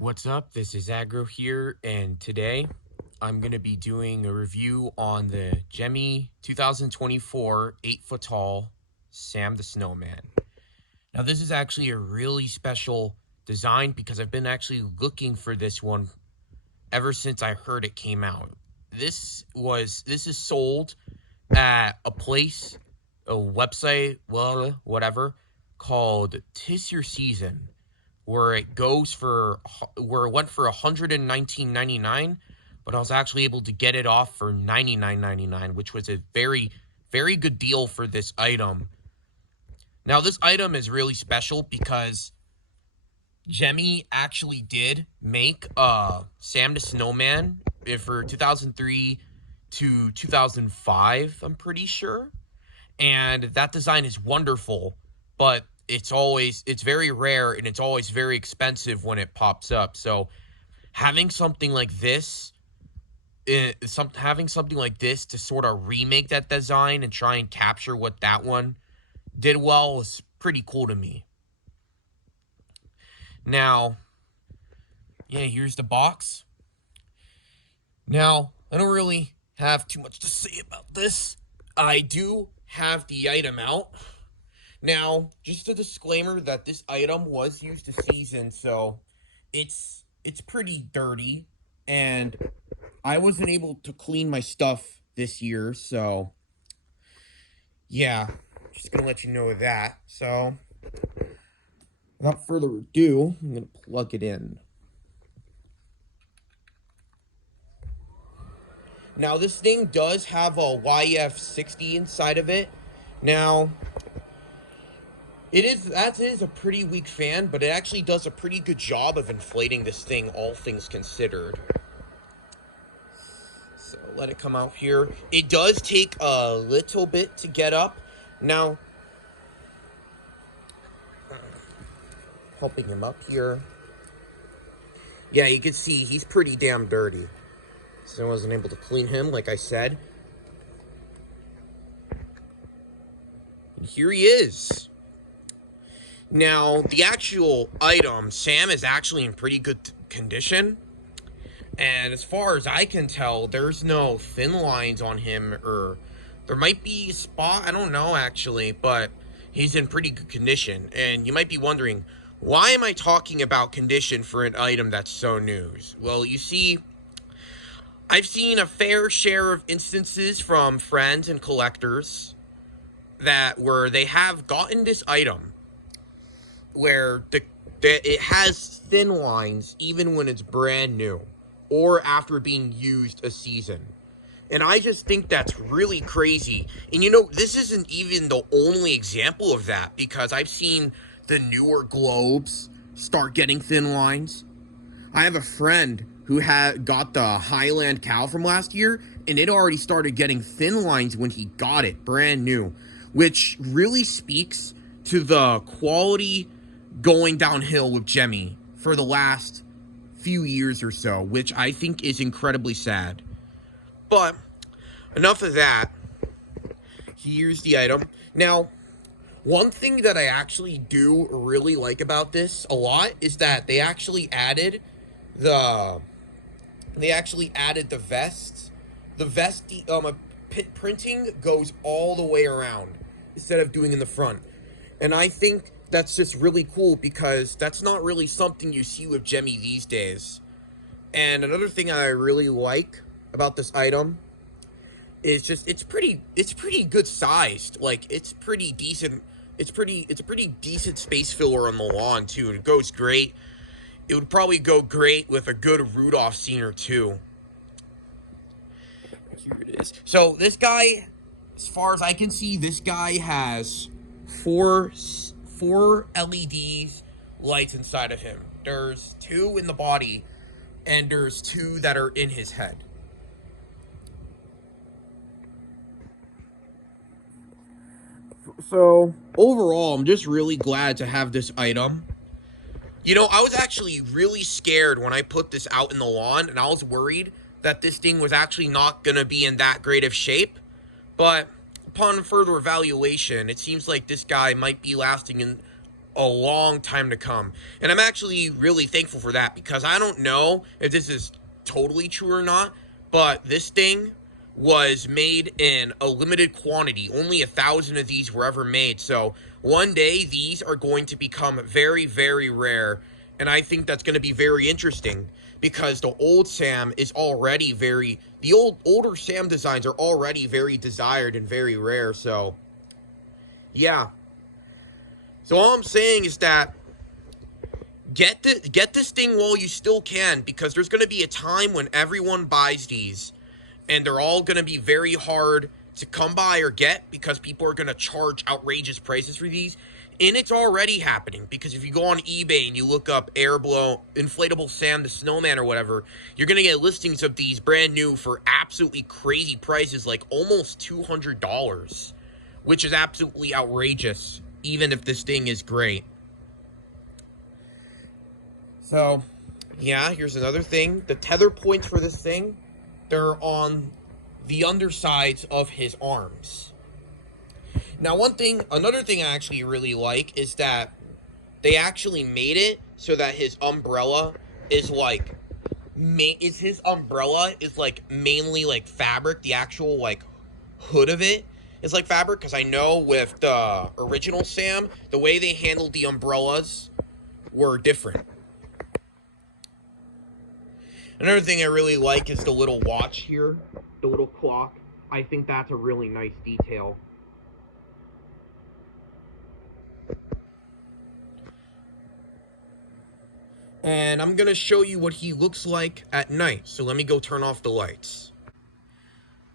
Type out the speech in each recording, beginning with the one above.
What's up? This is Aggro here, and today I'm going to be doing a review on the Gemmy 2024 8-foot tall Sam the Snowman. Now, this is actually a really special design because I've been actually looking for this one ever since I heard it came out. This is sold at a place, a website, whatever, called 'Tis Your Season, where it went for $119.99, but I was actually able to get it off for $99.99, which was a very, very good deal for this item. Now, this item is really special because Gemmy actually did make Sam the Snowman for 2003 to 2005, I'm pretty sure. And that design is wonderful, but it's very rare and it's always very expensive when it pops up. So having something like this having something like this to sort of remake that design and try and capture what that one did well was pretty cool to me. Now, yeah, here's the box. Now, I don't really have too much to say about this. I do have the item out. Now, just a disclaimer that this item was used to season, so it's pretty dirty, and I wasn't able to clean my stuff this year, so yeah, just gonna let you know that. So, without further ado, I'm gonna plug it in. Now, this thing does have a YF60 inside of it. Now, that is a pretty weak fan, but it actually does a pretty good job of inflating this thing, all things considered. So let it come out here. It does take a little bit to get up. Now, helping him up here. Yeah, you can see he's pretty damn dirty. So I wasn't able to clean him, like I said. And here he is. Now, the actual item, Sam, is actually in pretty good condition. And as far as I can tell, there's no thin lines on him, or there might be a spot, I don't know actually, but he's in pretty good condition. And you might be wondering, why am I talking about condition for an item that's so new? Well, you see, I've seen a fair share of instances from friends and collectors where they have gotten this item where it has thin lines even when it's brand new or after being used a season. And I just think that's really crazy. And you know, this isn't even the only example of that, because I've seen the newer globes start getting thin lines. I have a friend who got the Highland cow from last year, and it already started getting thin lines when he got it brand new, which really speaks to the quality going downhill with Gemmy for the last few years or so, which I think is incredibly sad. But enough of that. Here's the item. Now, one thing that I actually do really like about this a lot is that they actually added the vests. The vest printing goes all the way around instead of doing in the front. And I think that's just really cool because that's not really something you see with Gemmy these days. And another thing I really like about this item is just it's pretty good sized. Like, it's pretty decent. It's a pretty decent space filler on the lawn too. It goes great. It would probably go great with a good Rudolph scene or two. Here it is. So this guy, as far as I can see, this guy has four LEDs lights inside of him. There's 2 in the body, and there's 2 that are in his head. So overall, I'm just really glad to have this item. You know, I was actually really scared when I put this out in the lawn, and I was worried that this thing was actually not going to be in that great of shape. But upon further evaluation, it seems like this guy might be lasting a long time to come. And I'm actually really thankful for that, because I don't know if this is totally true or not, but this thing was made in a limited quantity. Only 1,000 of these were ever made. So one day these are going to become very, very rare. And I think that's going to be very interesting, because the old Sam is already the older Sam designs are already very desired and very rare. So yeah. So all I'm saying is that get this thing while you still can, because there's going to be a time when everyone buys these, and they're all going to be very hard to come by or get, because people are going to charge outrageous prices for these. And it's already happening, because if you go on eBay and you look up Airblown, inflatable Sam the Snowman or whatever, you're going to get listings of these brand new for absolutely crazy prices, like almost $200, which is absolutely outrageous, even if this thing is great. So, yeah, here's another thing. The tether points for this thing, they're on the undersides of his arms. Now, another thing I actually really like is that they actually made it so that his umbrella is like, his umbrella is like mainly like fabric. The actual like hood of it is like fabric, because I know with the original Sam, the way they handled the umbrellas were different. Another thing I really like is the little watch here, the little clock. I think that's a really nice detail. And I'm going to show you what he looks like at night. So let me go turn off the lights.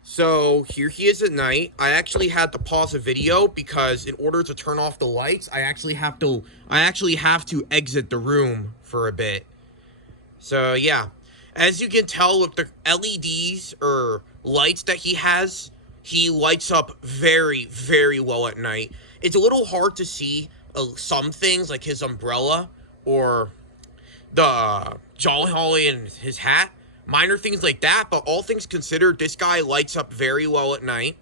So here he is at night. I actually had to pause the video, because in order to turn off the lights, I actually have to exit the room for a bit. So yeah, as you can tell with the LEDs or lights that he has, he lights up very, very well at night. It's a little hard to see some things like his umbrella or the Jolly Holly and his hat, minor things like that, but all things considered, this guy lights up very well at night.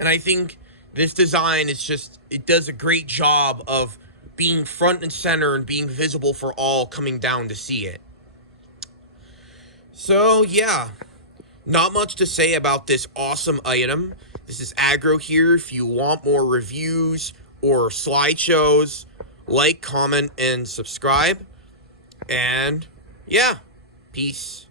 And I think this design it does a great job of being front and center and being visible for all coming down to see it. So yeah, not much to say about this awesome item. This is Aggro here. If you want more reviews or slideshows, like, comment, and subscribe. And yeah, peace.